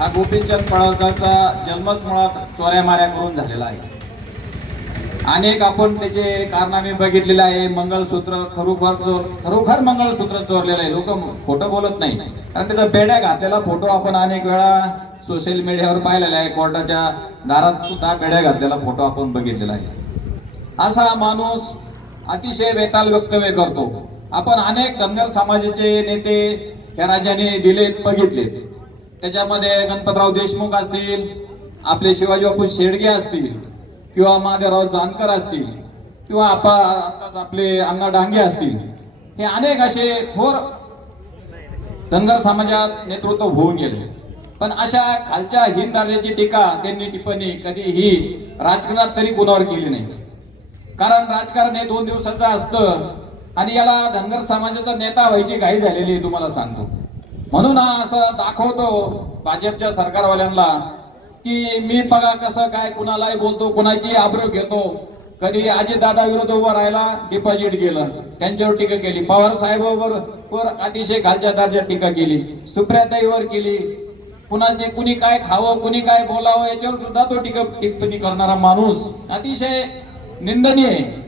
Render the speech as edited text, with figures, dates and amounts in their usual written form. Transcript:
हा गोपीचंद पडळकरचा जन्मच मुळात चोऱ्या माऱ्या करून झालेला आहे। अनेक आपण त्याचे कारनामे बघितलेले आहे। मंगळसूत्र खरोखर मंगळसूत्र चोरलेलं आहे। लोक खोटं बोलत नाही, कारण त्याचा बेड्या घातलेला फोटो आपण अनेक वेळा सोशल मीडियावर पाहिलेला आहे। कोर्टाच्या दारात सुद्धा बेड्या घातलेला फोटो आपण बघितलेला आहे। असा माणूस अतिशय बेताल वक्तव्य करतो। आपण अनेक धनगर समाजाचे नेते या राज्याने दिलेत, बघितलेत। त्याच्यामध्ये गणपतराव देशमुख असतील, आपले शिवाजी बापू शेडगे असतील, किंवा महादेवराव जानकर असतील, किंवा आताच आपले अण्णा डांगे असतील, हे अनेक असे थोर धनगर समाजात नेतृत्व होऊन गेले। पण अशा खालच्या हीन दर्जाची टीका त्यांनी टिप्पणी कधीही राजकारणात तरी कुणावर केली नाही। कारण राजकारण हे 2 दिवसाचं असतं आणि याला धनगर समाजाचा नेता व्हायची घाई झालेली आहे, तुम्हाला सांगतो। म्हणून असं दाखवतो भाजपच्या सरकारवाल्यांना की मी बघा कसं काय कुणालाही बोलतो, कुणाची आबरू घेतो। कधी अजितदादा विरोध उभा राहिला, डिपॉझिट गेलं, त्यांच्यावर टीका केली। पवार साहेबांवर अतिशय खालच्या दर्जात टीका केली, सुप्रियाताईवर केली। कुणी काय खावं, कुणी काय बोलावं याच्यावर सुद्धा तो टिप्पणी करणारा माणूस अतिशय निंदनीय आहे।